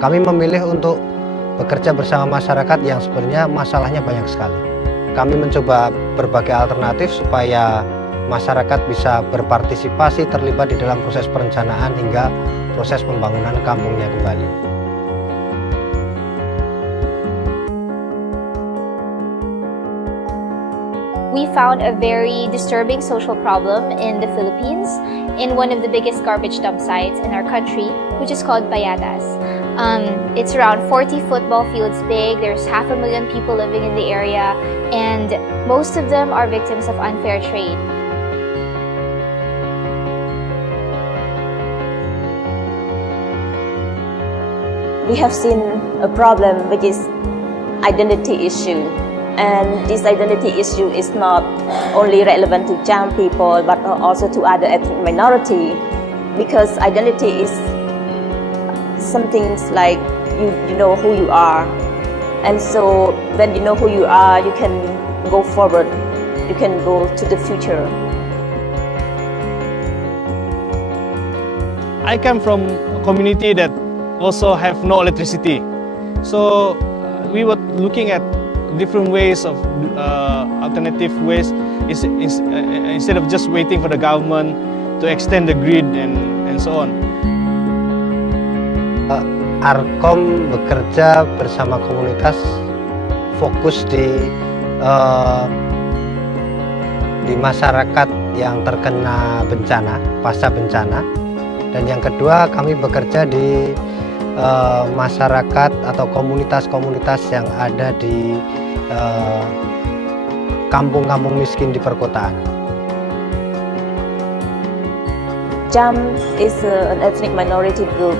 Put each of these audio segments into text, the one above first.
kami memilih untuk bekerja bersama masyarakat yang sebenarnya masalahnya banyak sekali. Kami mencoba berbagai alternatif supaya masyarakat bisa berpartisipasi, terlibat di dalam proses perencanaan hingga proses pembangunan kampungnya kembali. We found a very disturbing social problem in the Philippines, in one of the biggest garbage dump sites in our country, which is called Payatas. It's around 40 football fields big, there's 500,000 people living in the area, and most of them are victims of unfair trade. We have seen a problem which is identity issue. And this identity issue is not only relevant to Cham people, but also to other ethnic minority, because identity is something like you know who you are. And so when you know who you are, you can go forward, you can go to the future. I come from a community that also have no electricity. So we were looking at different ways of alternative ways instead of just waiting for the government to extend the grid and so on. Arkom bekerja bersama komunitas, fokus di masyarakat yang terkena bencana, pasca bencana. Dan yang kedua, kami bekerja di masyarakat atau komunitas-komunitas yang ada di kampung-kampung miskin di perkotaan. Cham is an ethnic minority group.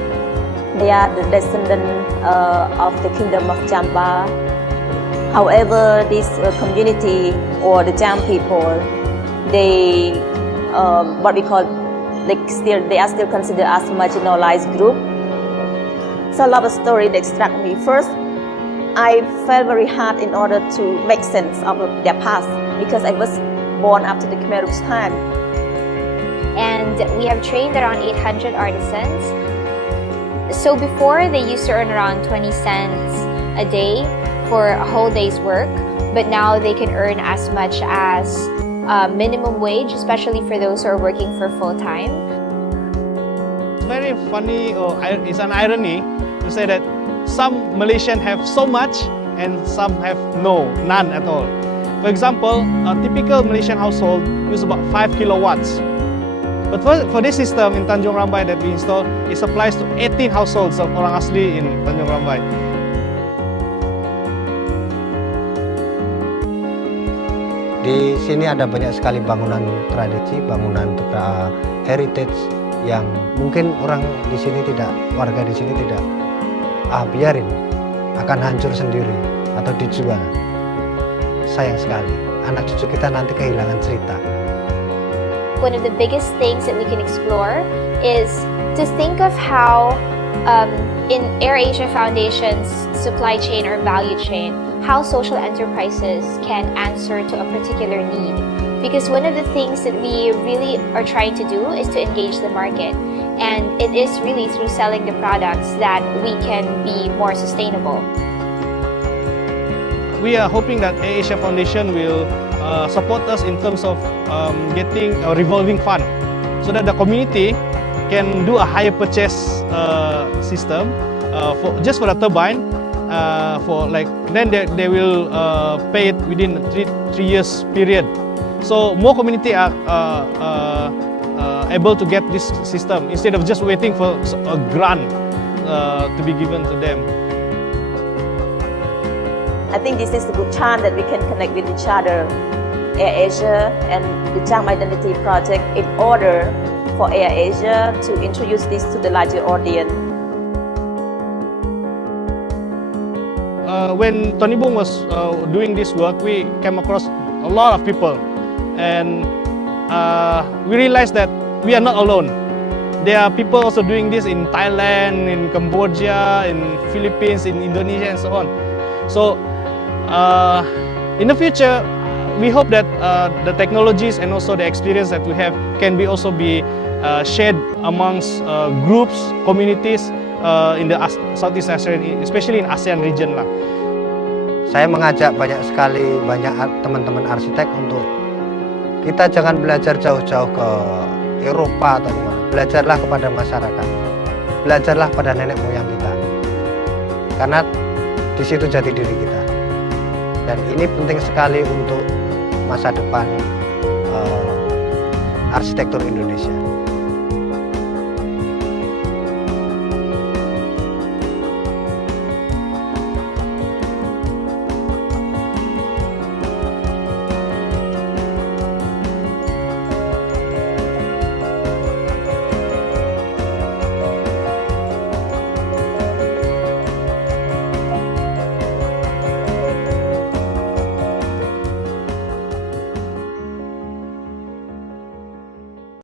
They are the descendant of the kingdom of Jamba. However, this community or the Cham people, they what we call they are still considered as a marginalized group. So a lot of story that struck me. First, I felt very hard in order to make sense of their past because I was born after the Khmer Rouge time. And we have trained around 800 artisans. So before, they used to earn around 20 cents a day for a whole day's work, but now they can earn as much as minimum wage, especially for those who are working for full time. It's very funny, or it's an irony to say that some Malaysians have so much and some have none at all. For example, a typical Malaysian household uses about 5 kilowatts. But for this system in Tanjung Rambai that we installed, it supplies to 18 households of orang asli in Tanjung Rambai. Di sini ada banyak sekali bangunan tradisi, bangunan heritage yang mungkin orang di sini warga di sini tidak biarin, akan hancur sendiri atau dijual. Sayang sekali, anak cucu kita nanti kehilangan cerita. One of the biggest things that we can explore is to think of how in AirAsia Foundation's supply chain or value chain, how social enterprises can answer to a particular need. Because one of the things that we really are trying to do is to engage the market. And it is really through selling the products that we can be more sustainable. We are hoping that AirAsia Foundation will support us in terms of getting a revolving fund so that the community can do a hire purchase system just for the turbine. Then they will pay it within a three years period. So more community are able to get this system instead of just waiting for a grant to be given to them. I think this is a good chance that we can connect with each other, AirAsia and the Cham Identity Project, in order for AirAsia to introduce this to the larger audience. When Tony Bung was doing this work, we came across a lot of people, and we realized that we are not alone. There are people also doing this in Thailand, in Cambodia, in Philippines, in Indonesia, and so on. So in the future, we hope that the technologies and also the experience that we have can also be shared amongst groups, communities, in the Southeast Asia, especially in ASEAN region lah. Saya mengajak banyak teman-teman arsitek untuk kita jangan belajar jauh-jauh ke Eropa atau kemana. Belajarlah kepada masyarakat, belajarlah pada nenek moyang kita, karena di situ jati diri kita. Dan ini penting sekali untuk masa depan arsitektur Indonesia.